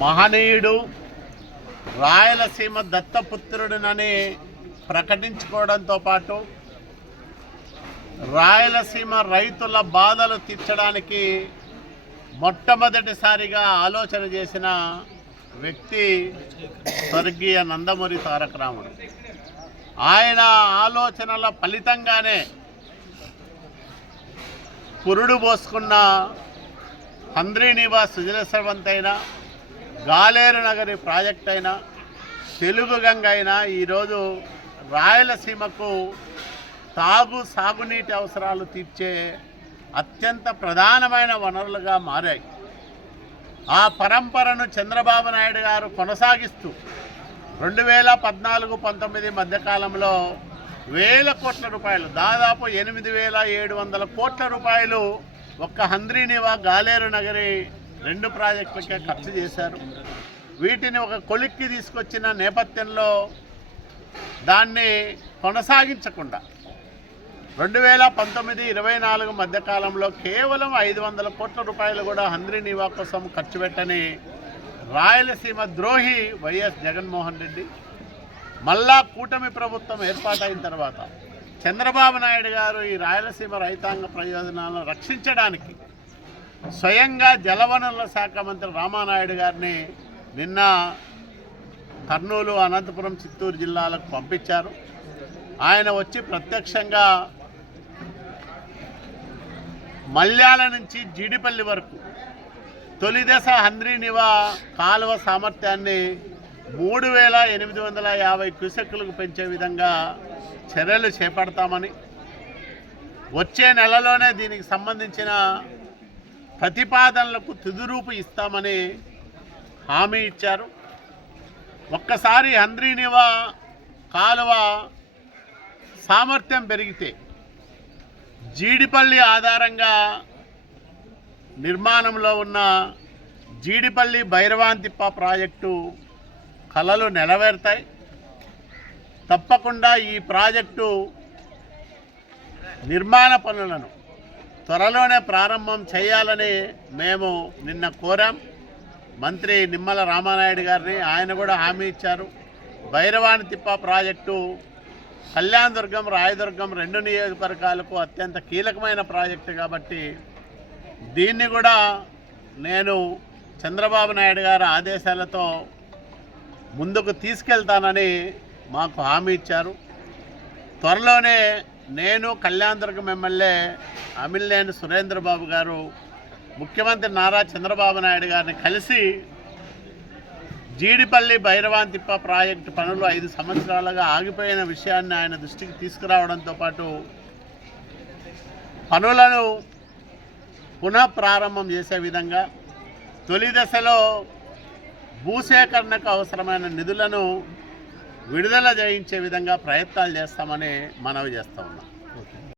మహనీయుడు రాయలసీమ దత్తపుత్రుడినని ప్రకటించుకోవడంతో పాటు రాయలసీమ రైతుల బాధలు తీర్చడానికి మొట్టమొదటిసారిగా ఆలోచన చేసిన వ్యక్తి స్వర్గీయ నందమూరి తారక రాముడు. ఆయన ఆలోచనల ఫలితంగానే పురుడు పోసుకున్న హంద్రీ నివాస్ సుజలసవంతైన గాలేరు నగరి ప్రాజెక్ట్ అయినా తెలుగు గంగ అయినా ఈరోజు రాయలసీమకు తాగు సాగునీటి అవసరాలు తీర్చే అత్యంత ప్రధానమైన వనరులుగా మారాయి. ఆ పరంపరను చంద్రబాబు నాయుడు గారు కొనసాగిస్తూ రెండు వేల పద్నాలుగు పంతొమ్మిది మధ్యకాలంలో వేల కోట్ల రూపాయలు దాదాపు ఎనిమిది వేల ఏడు వందల కోట్ల రూపాయలు ఒక్క హంద్రీనివా గాలేరు నగరి రెండు ప్రాజెక్టులకే ఖర్చు చేశారు. వీటిని ఒక కొలిక్కి తీసుకొచ్చిన నేపథ్యంలో దాన్ని కొనసాగించకుండా రెండు వేల పంతొమ్మిది ఇరవై నాలుగు మధ్యకాలంలో కేవలం ఐదు వందల కోట్ల రూపాయలు కూడా హంద్రీ నివా కోసం ఖర్చు పెట్టని రాయలసీమ ద్రోహి వైఎస్ జగన్మోహన్ రెడ్డి మళ్ళా కూటమి ప్రభుత్వం ఏర్పాటైన తర్వాత చంద్రబాబు నాయుడు గారు ఈ రాయలసీమ రైతాంగ ప్రయోజనాలను రక్షించడానికి స్వయంగా జలవనరుల శాఖ మంత్రి రామానాయుడు గారిని నిన్న కర్నూలు అనంతపురం చిత్తూరు జిల్లాలకు పంపించారు. ఆయన వచ్చి ప్రత్యక్షంగా మల్యాల నుంచి జీడిపల్లి వరకు తొలిదశ హంద్రీనివా కాలువ సామర్థ్యాన్ని మూడు వేల ఎనిమిది వందల యాభై క్యూసెక్కులకు పెంచే విధంగా చర్యలు చేపడతామని వచ్చే నెలలోనే దీనికి సంబంధించిన ప్రతిపాదనలకు తుదిరూపు ఇస్తామని హామీ ఇచ్చారు. ఒక్కసారి హంద్రీనివ కాలువ సామర్థ్యం పెరిగితే జీడిపల్లి ఆధారంగా నిర్మాణంలో ఉన్న జీడిపల్లి భైరవాంతిప్ప ప్రాజెక్టు కళలు నెరవేరుతాయి తప్పకుండా ఈ ప్రాజెక్టు నిర్మాణ పనులను త్వరలోనే ప్రారంభం చేయాలని మేము నిన్న కోరాం. మంత్రి నిమ్మల రామానాయుడు గారిని ఆయన కూడా హామీ ఇచ్చారు. భైరవాణి తిప్ప ప్రాజెక్టు కళ్యాణదుర్గం రాయదుర్గం రెండు నియోజకవర్గాలకు అత్యంత కీలకమైన ప్రాజెక్టు కాబట్టి దీన్ని కూడా నేను చంద్రబాబు నాయుడు గారి ఆదేశాలతో ముందుకు తీసుకెళ్తానని మాకు హామీ ఇచ్చారు. త్వరలోనే నేను కళ్యాణదుర్గం ఎమ్మెల్యే అమిల్లేని సురేంద్రబాబు గారు ముఖ్యమంత్రి నారా చంద్రబాబు నాయుడు గారిని కలిసి జీడిపల్లి భైరవాంతిప్ప ప్రాజెక్టు పనులు ఐదు సంవత్సరాలుగా ఆగిపోయిన విషయాన్ని ఆయన దృష్టికి తీసుకురావడంతో పాటు పనులను పునః ప్రారంభం చేసే విధంగా తొలి దశలో భూసేకరణకు అవసరమైన నిధులను విడుదల చేయించే విధంగా ప్రయత్నాలు చేస్తామని మనవి చేస్తా ఉన్నాం.